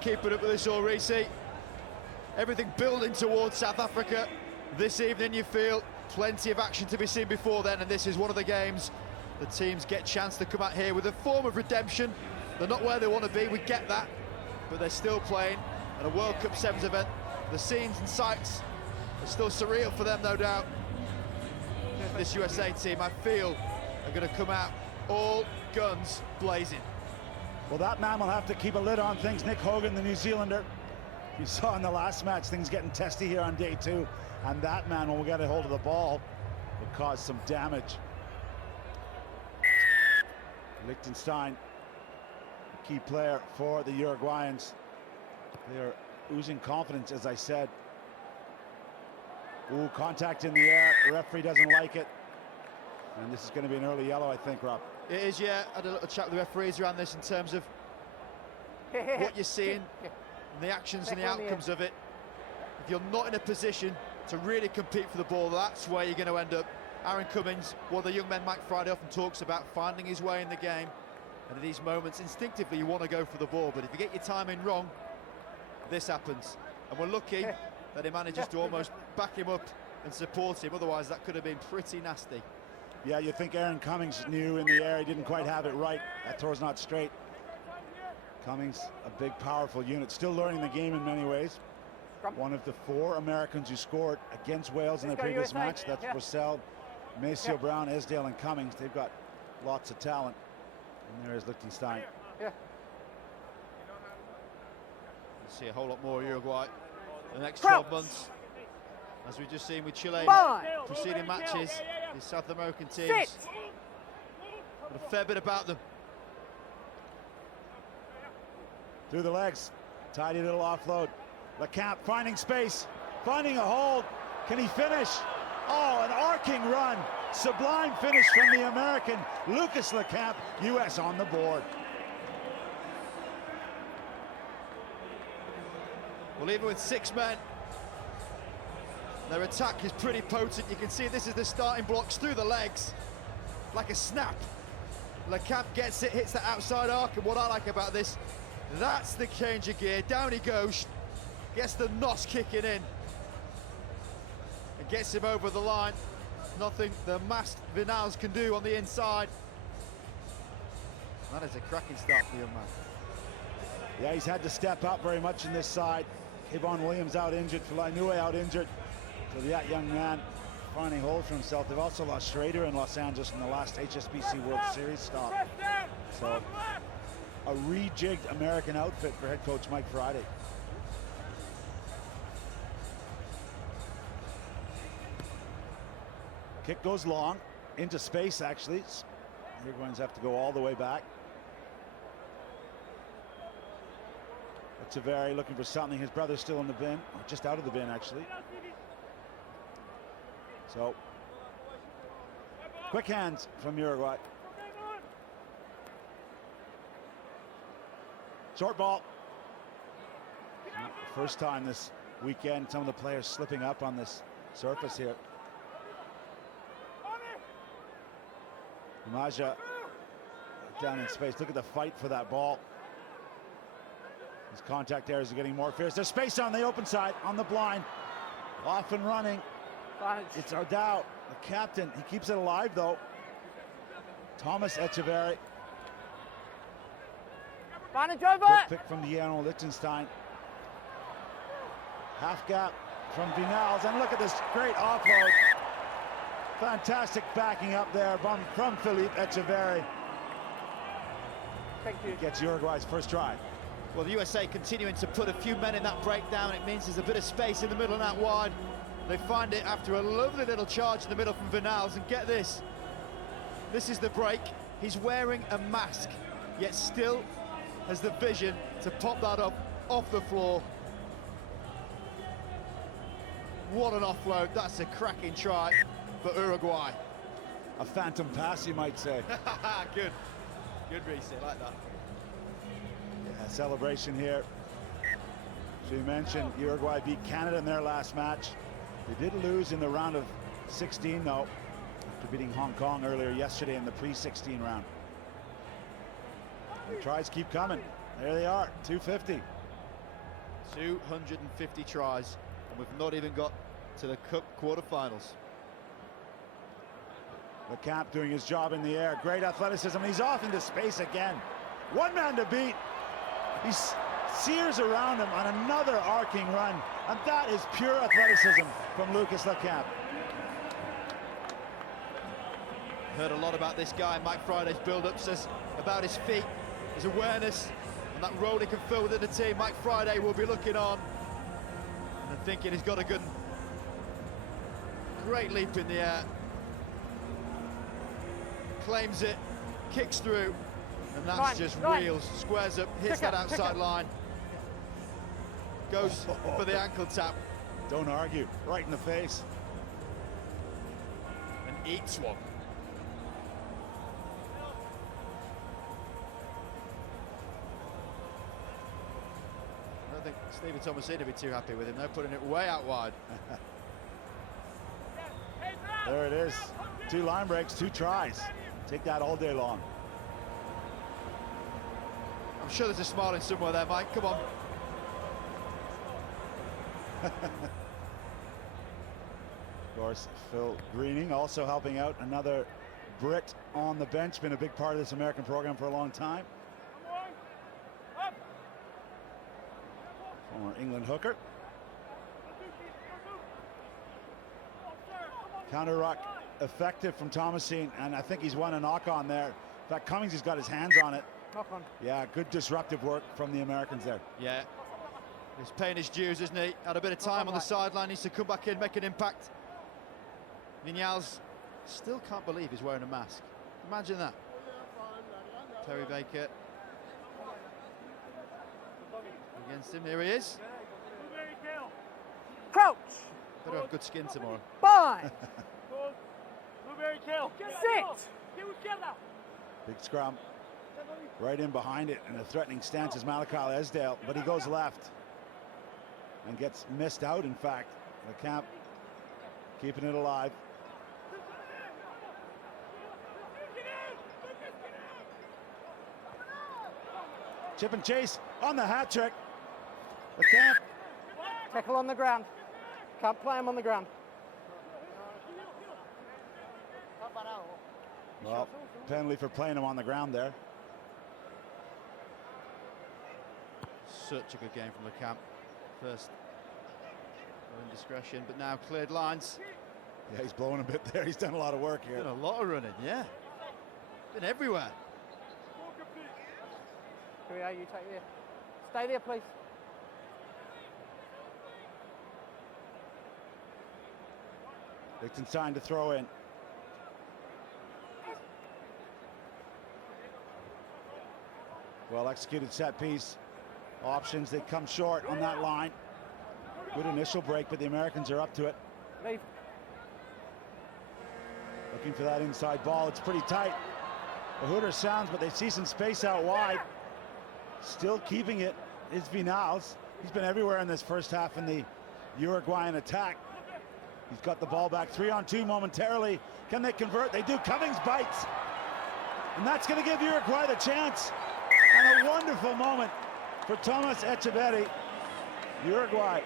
Keeping up with this all, Reece. Everything building towards South Africa. This evening you feel plenty of action to be seen before then, and this is one of the games the teams get a chance to come out here with a form of redemption. They're not where they want to be, we get that, but they're still playing at a World Cup Sevens event. The scenes and sights are still surreal for them, no doubt. This USA team, I feel, are going to come out all guns blazing. Well, that man will have to keep a lid on things. Nick Hogan, the New Zealander. You saw in the last match things getting testy here on day two, and that man, when we get a hold of the ball, will cause some damage. Liechtenstein, a key player for the Uruguayans. They are oozing confidence, as I said. Ooh, contact in the air. The referee doesn't like it. And this is going to be an early yellow, I think, Rob. It is, yeah. I had a little chat with the referees around this in terms of what you're seeing, and the actions and the outcomes of it. If you're not in a position to really compete for the ball, that's where you're going to end up. Aaron Cummings, one of the young men Mike Friday often talks about, finding his way in the game. And at these moments, instinctively, you want to go for the ball. But if you get your timing wrong, this happens. And we're lucky that he manages to almost back him up and support him. Otherwise, that could have been pretty nasty. Yeah, you think Aaron Cummings knew in the air. He didn't quite have it right. That throw's not straight. Cummings, a big, powerful unit. Still learning the game in many ways. One of the 4 Americans who scored against Wales in their previous match. That's Russell, Maceo Brown, Esdale, and Cummings. They've got lots of talent. And there is Liechtenstein. We'll see a whole lot more Uruguay in the next 12 months. As we've just seen with Chile preceding matches, these South American teams got a fair bit about them. Through the legs, tidy little offload. Lecamp finding space, finding a hold. Can he finish? Oh, an arcing run. Sublime finish from the American Lucas Lecamp. US on the board. Well, even with 6 men, their attack is pretty potent. You can see this is the starting blocks through the legs, like a snap. Lecamp gets it, hits the outside arc, and what I like about this, that's the change of gear. Down he goes, gets the nos kicking in, and gets him over the line. Nothing the masked Vinals can do on the inside. That is a cracking start for the young man. Yeah, he's had to step up very much in this side. Kevon Williams out injured, Falanue out injured. So that young man finding holes for himself. They've also lost Schrader in Los Angeles in the last HSBC World Series stop. So a rejigged American outfit for head coach Mike Friday. Kick goes long, into space actually. Uruguayans have to go all the way back. Echeverri looking for something. His brother's still in the bin, or just out of the bin actually. So, quick hands from Uruguay. Short ball. First time this weekend, some of the players slipping up on this surface here. Maja down in space. Look at the fight for that ball. His contact areas are getting more fierce. There's space on the open side, on the blind. Off and running. It's Ardao, the captain. He keeps it alive, though. Thomas Echeverri. Quick pick from Diano Liechtenstein. Half gap from Vinals. And look at this great offload. Fantastic backing up there from Philippe Echeverri. Thank you. Gets Uruguay's first try. Well, the USA continuing to put a few men in that breakdown. It means there's a bit of space in the middle and out wide. They find it after a lovely little charge in the middle from Vinals. And get this. This is the break. He's wearing a mask, yet still has the vision to pop that up off the floor. What an offload. That's a cracking try for Uruguay. A phantom pass, you might say. Good. Good, Reece. I like that. Yeah, celebration here. So you mentioned Uruguay beat Canada in their last match. They did lose in the round of 16, though, after beating Hong Kong earlier yesterday in the pre-16 round. The tries keep coming. There they are, 250. 250 tries, and we've not even got to the Cup quarterfinals. The Camp doing his job in the air. Great athleticism. He's off into space again. One man to beat. He sears around him on another arcing run. And that is pure athleticism from Lucas Lecamp. Heard a lot about this guy. Mike Friday's build-up says about his feet, his awareness, and that role he can fill within the team. Mike Friday will be looking on and thinking he's got a good, great leap in the air. Claims it, kicks through, and that's just wheels, squares up, hits that outside line, goes for the ankle tap. Don't argue, right in the face. And eats one. I don't think Stephen Thomasina would be too happy with him. They're putting it way out wide. There it is. 2 line breaks, 2 tries. Take that all day long. I'm sure there's a smile in somewhere there, Mike. Come on. Of course, Phil Greening also helping out, another Brit on the bench, been a big part of this American program for a long time. Former England hooker. Counter ruck effective from Thomasine, and I think he's won a knock on there. In fact, Cummings has got his hands on it. Knock on. Yeah, good disruptive work from the Americans there. Yeah, he's paying his dues, isn't he? Had a bit of time on the sideline, needs to come back in, make an impact. Vinyals still can't believe he's wearing a mask. Imagine that. Terry Baker against him. Here he is. Crouch. Better have good skin tomorrow. 5. 6. Big scrum. Right in behind it in a threatening stance is Malachi Esdale, but he goes left and gets missed out, in fact. The Camp keeping it alive. Chip and chase on the hat trick. The Camp. Tackle on the ground. Can't play him on the ground. Well, penalty for playing him on the ground there. Such a good game from the Camp. First indiscretion, but now cleared lines. Yeah, he's blowing a bit there. He's done a lot of work here. Done a lot of running, yeah. Been everywhere. Here we are, you take there. Stay there, please. Liechtenstein to throw in. Well executed set piece. Options, they come short on that line. Good initial break, but the Americans are up to it. Leave. Looking for that inside ball. It's pretty tight. The hooter sounds, but they see some space out wide. Still keeping it is Vinals. He's been everywhere in this first half in the Uruguayan attack. He's got the ball back 3-on-2 momentarily. Can they convert? They do. Cummings bites. And that's going to give Uruguay the chance. And a wonderful moment for Thomas Echeverri. Uruguay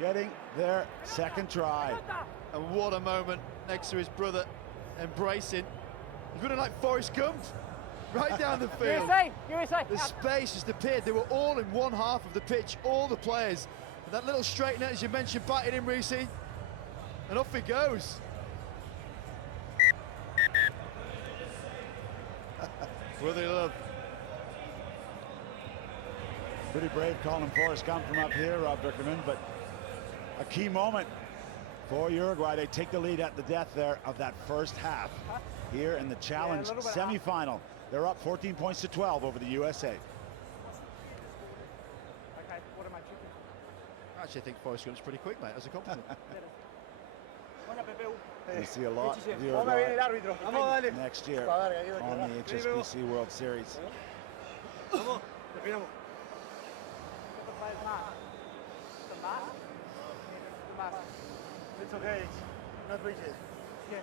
getting their second try. And what a moment next to his brother, embracing. He's running like Forrest Gump, right down the field. USA. The space just appeared. They were all in one half of the pitch, all the players. And that little straight net, as you mentioned, biting him, Reese. And off he goes. Brotherly love. Pretty brave calling Forrest Gump from up here, Rob Vickerman, but a key moment for Uruguay. They take the lead at the death there of that first half here in the challenge semi-final. They're up 14 points to 12 over the USA. Okay, what am I choosing? I actually think Forrest Gump's pretty quick, mate, as a compliment. We see a lot of Uruguay next year on the HSBC World Series. It's okay, it's not rigid. Yeah.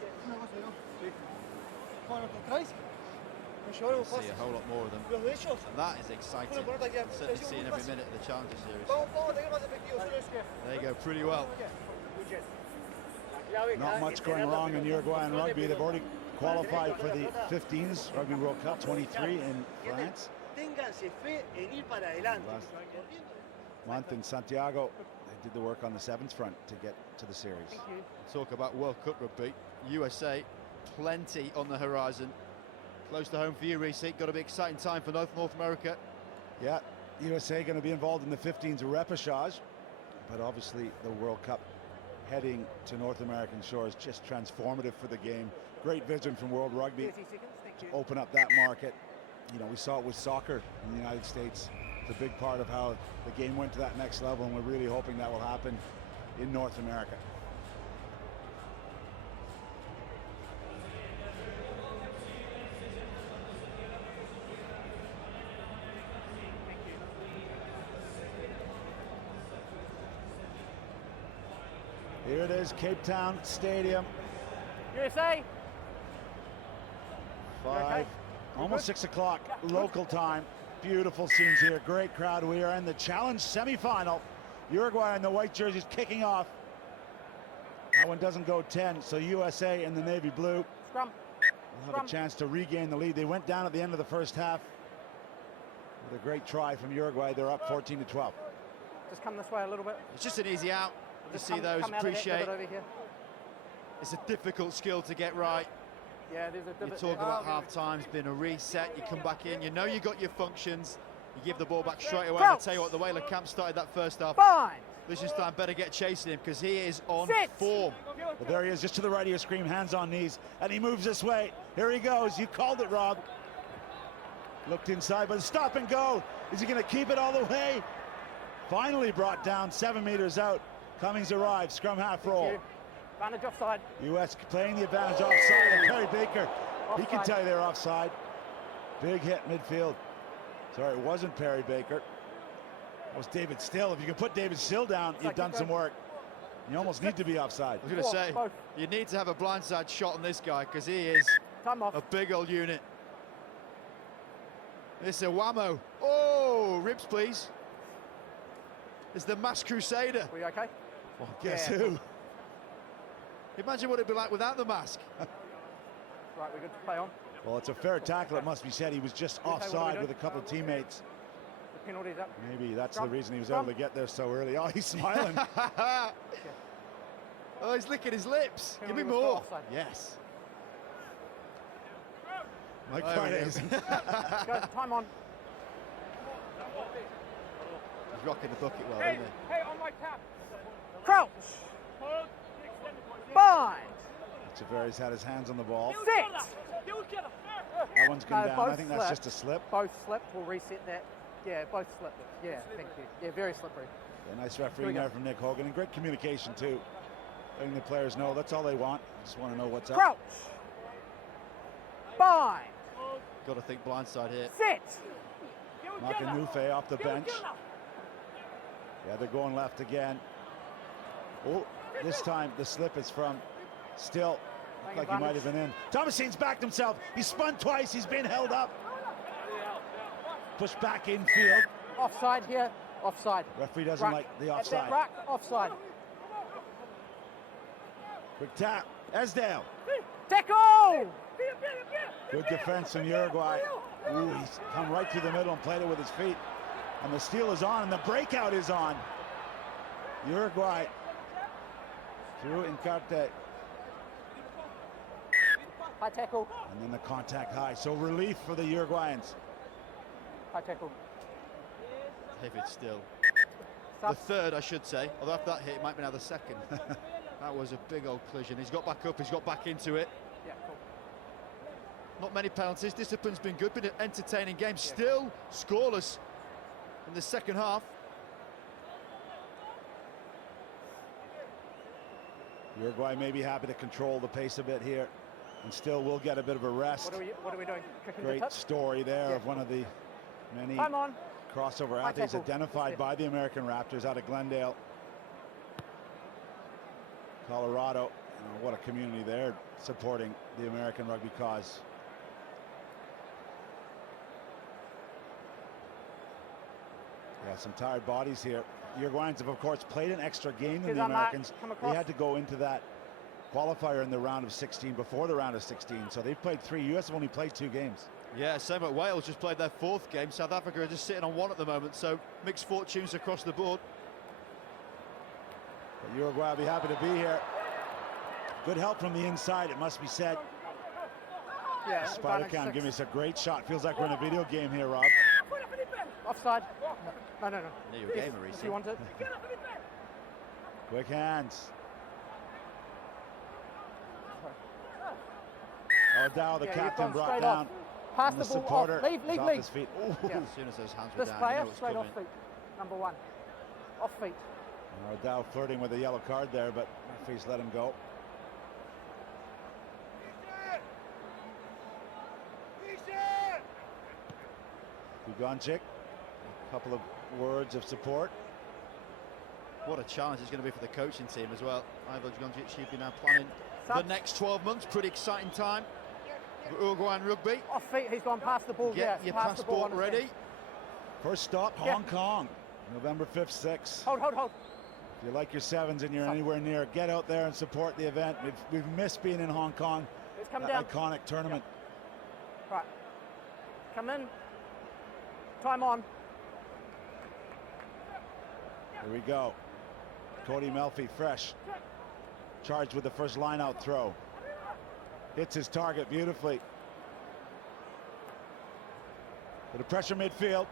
¿Cómo no te traes? You'll see a whole lot more of them, and that is exciting. Certainly seeing every minute of the Challenger Series. There you go, pretty well. Not much going wrong in Uruguayan rugby. They've already qualified for the 15s Rugby World Cup 23 in France. Last month in Santiago, they did the work on the sevens front to get to the series. Talk about World Cup rugby. USA, plenty on the horizon. Close to home for you, Reece. Got to be exciting time for North America. Yeah, USA going to be involved in the 15s repechage, but obviously the World Cup heading to North American shores, just transformative for the game. Great vision from World Rugby to open up that market. You know, we saw it with soccer in the United States. It's a big part of how the game went to that next level, and we're really hoping that will happen in North America. Here it is, Cape Town Stadium. USA. 5, almost 6 o'clock local time. Beautiful scenes here, great crowd. We are in the challenge semi-final. Uruguay in the white jerseys kicking off. That one doesn't go 10, so USA in the navy blue Scrum. will have a chance to regain the lead. They went down at the end of the first half with a great try from Uruguay. They're up 14-12. Just come this way a little bit. It's just an easy out. To Just see those, come out of appreciate. over here. It's a difficult skill to get right. Yeah, there's a You divot talk there. about half times being a reset, you come back in, you know you got your functions, you give the ball back straight away. I'll tell you what, the way LeCamp started that first half, Fine. Liechtenstein better get chasing him because he is on Sit. form. Well, there he is, just to the right of your screen, hands on knees, and he moves this way. Here he goes. You called it, Rob. Looked inside, but stop and go. Is he going to keep it all the way? Finally brought down 7 meters out. Cummings arrives, scrum half roll. Advantage offside. US playing the advantage offside, and Perry Baker, he can Offside. tell you they're offside. Big hit midfield. Sorry, it wasn't Perry Baker. It was David Still. If you can put David Still down, you've done some work. You almost need to be offside. I was going to say, Both. you need to have a blindside shot on this guy because he is Time off. a big old unit. It's a whammo. Oh, ribs please. It's the Mass Crusader. Are we okay? Well, guess Yeah. who? Imagine what it'd be like without the mask. Right, we're good to play on. Well, it's a fair tackle, it must be said. He was just what are we offside doing? with a couple of teammates. The penalty's up. Maybe that's the Scrum. reason he was Scrum. able to get there so early. Oh, he's smiling. Oh, he's licking his lips. Give me Penalty was more. offside. Yes. Mike There we Fridays. go. Go, time on. He's rocking the bucket well, isn't he? Hey, on my tap. Crouch. Bind. Tavares had his hands on the ball. Sit. That one's come No, down. both I think that's slipped. just a slip. Both slipped. We'll reset that. Yeah, both slipped. Yeah, thank you. Yeah, very slippery. A nice Here we refereeing go. there from Nick Hogan, and great communication too. Letting the players know that's all they want. Just want to know what's up. Crouch. Bind. Got to think blindside here. Sit. Makanufe off the bench. Yeah, they're going left again. Oh, this time the slip is from Still. Looked like he might have been in. Thomasin's backed himself. He's spun twice. He's been held up. Pushed back infield. Offside here. Offside. Referee doesn't Ruck. like the At offside. that ruck, offside. Quick tap. Esdale. Tackle! Good defense from Uruguay. Ooh, he's come right through the middle and played it with his feet. And the steal is on, and the breakout is on. Uruguay through Encarte. High tackle. And then the contact high. So relief for the Uruguayans. High tackle. David Still. Stop. The third, I should say. Although after that hit, it might be now the second. That was a big old collision. He's got back up, he's got back into it. Yeah, cool. Not many penalties. Discipline's been good, been an entertaining game. Still scoreless in the second half. Uruguay may be happy to control the pace a bit here, and still will get a bit of a rest. What are we doing? Kicking the Great tip? story there of one of the many Time on. crossover High athletes tackle. identified by the American Raptors out of Glendale, Colorado. You know, what a community there supporting the American rugby cause. Yeah, some tired bodies here. Uruguayans have, of course, played an extra game than Here's the our mark. Americans. Come They across. had to go into that qualifier in the round of 16 before the round of 16. So they've played 3. US have only played 2 games. Yeah, same at Wales, just played their 4th game. South Africa are just sitting on 1 at the moment, so mixed fortunes across the board. But Uruguay will be happy to be here. Good help from the inside, it must be said. Yeah, Spider advantage Cam 6. giving us a great shot. Feels like we're in a video game here, Rob. Offside. No. Near your gamer, If you want it. Quick hands. Dow, the Yeah, you've captain, gone brought straight down. off. Pass And the ball supporter off. Leave, is off leave. his feet. Ooh. Yeah. As soon as those hands were This down, player, you know it was straight off coming. feet. Number 1. Off feet. Dow flirting with a yellow card there, but referees let him go. Dugančić, a couple of words of support. What a challenge it's going to be for the coaching team as well. Ivo Dugančić, he's been now planning the next 12 months. Pretty exciting time for Uruguayan rugby. Off feet, he's gone past the ball. Get yeah, your past the ball passport on his ready. hands. First stop, Yeah. Hong Kong, November 5th, 6th. Hold. If you like your 7s and you're anywhere near, get out there and support the event. We've missed being in Hong Kong, Let's come that down. iconic tournament. Right. Come in. Time on. Here we go. Cody Melfi, fresh. Charged with the first line-out throw. Hits his target beautifully. Bit of pressure midfield.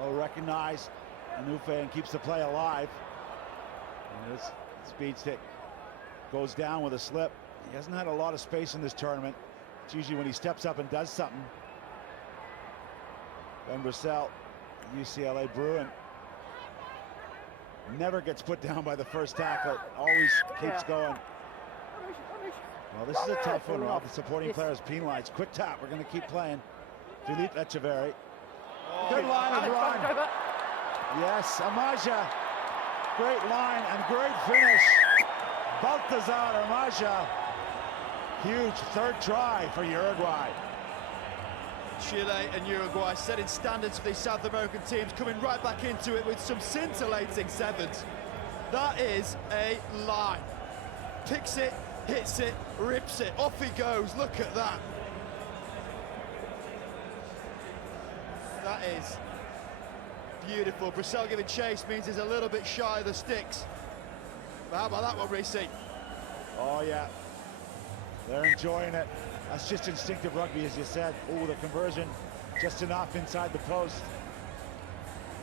Well recognized. Anufe and keeps the play alive. And this speed stick goes down with a slip. He hasn't had a lot of space in this tournament. It's usually when he steps up and does something. Ben Brissell, UCLA Bruin. Never gets put down by the first tackle. Always keeps going. Well, this is a tough one, Rob. The supporting players penalized. Quick tap. We're going to keep playing. Philippe Echeverry. Good line of run. Yes, Amaja. Great line and great finish. Baltazar Amaja. Huge 3rd try for Uruguay. Chile and Uruguay setting standards for these South American teams, coming right back into it with some scintillating 7s. That is a line. Picks it, hits it, rips it. Off he goes. Look at that. That is beautiful. Brissell giving chase means he's a little bit shy of the sticks. But how about that one, Reece? Oh, yeah. They're enjoying it. That's just instinctive rugby, as you said. Oh, the conversion just enough inside the post.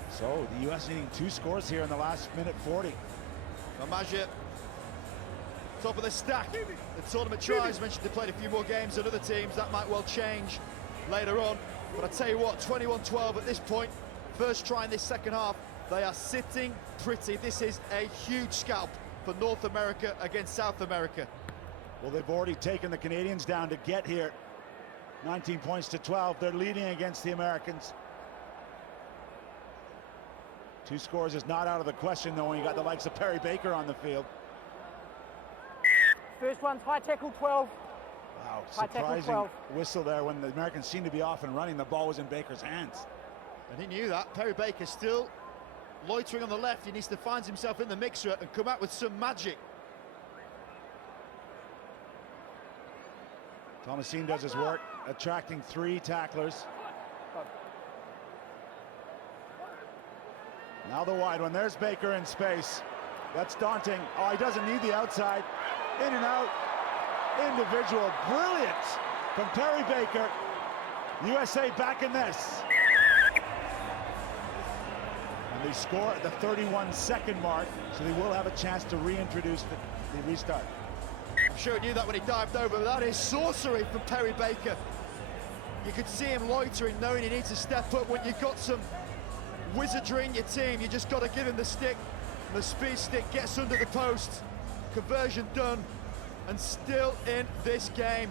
So the U.S. needing 2 scores here in the last minute 40. Amaja, top of the stack. The tournament tries, mentioned they played a few more games than other teams. That might well change later on. But I tell you what, 21-12 at this point. First try in this second half. They are sitting pretty. This is a huge scalp for North America against South America. Well, they've already taken the Canadians down to get here. 19 points to 12. They're leading against the Americans. 2 scores is not out of the question, though, when you got the likes of Perry Baker on the field. First one's high tackle 12. Wow, High tackle surprising 12. whistle there when the Americans seemed to be off and running. The ball was in Baker's hands. And he knew that. Perry Baker still loitering on the left. He needs to find himself in the mixer and come out with some magic. Thomasine does his work, attracting 3 tacklers. Now the wide one. There's Baker in space. That's daunting. Oh, he doesn't need the outside. In and out. Individual brilliance from Perry Baker. USA back in this. And they score at the 31-second mark, so they will have a chance to reintroduce the restart. I'm sure he knew that when he dived over, but that is sorcery from Perry Baker. You could see him loitering, knowing he needs to step up. When you've got some wizardry in your team, you just got to give him the stick. The speed stick gets under the post. Conversion done, and still in this game.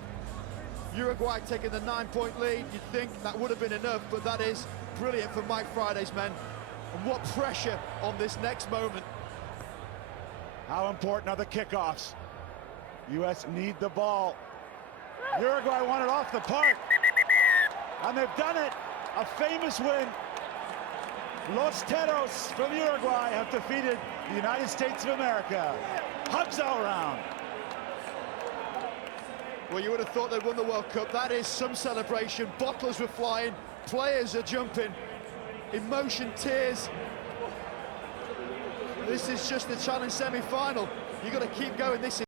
Uruguay taking the 9-point lead. You'd think that would have been enough, but that is brilliant for Mike Friday's men. And what pressure on this next moment. How important are the kickoffs? U.S. need the ball. Uruguay want it off the park. And they've done it. A famous win Los Teros from Uruguay have defeated the United States of America. Hugs all around. Well, you would have thought they'd won the World Cup. That is some celebration. Bottles were flying, players are jumping, emotion, tears. This is just the challenge semi-final. You've got to keep going. This is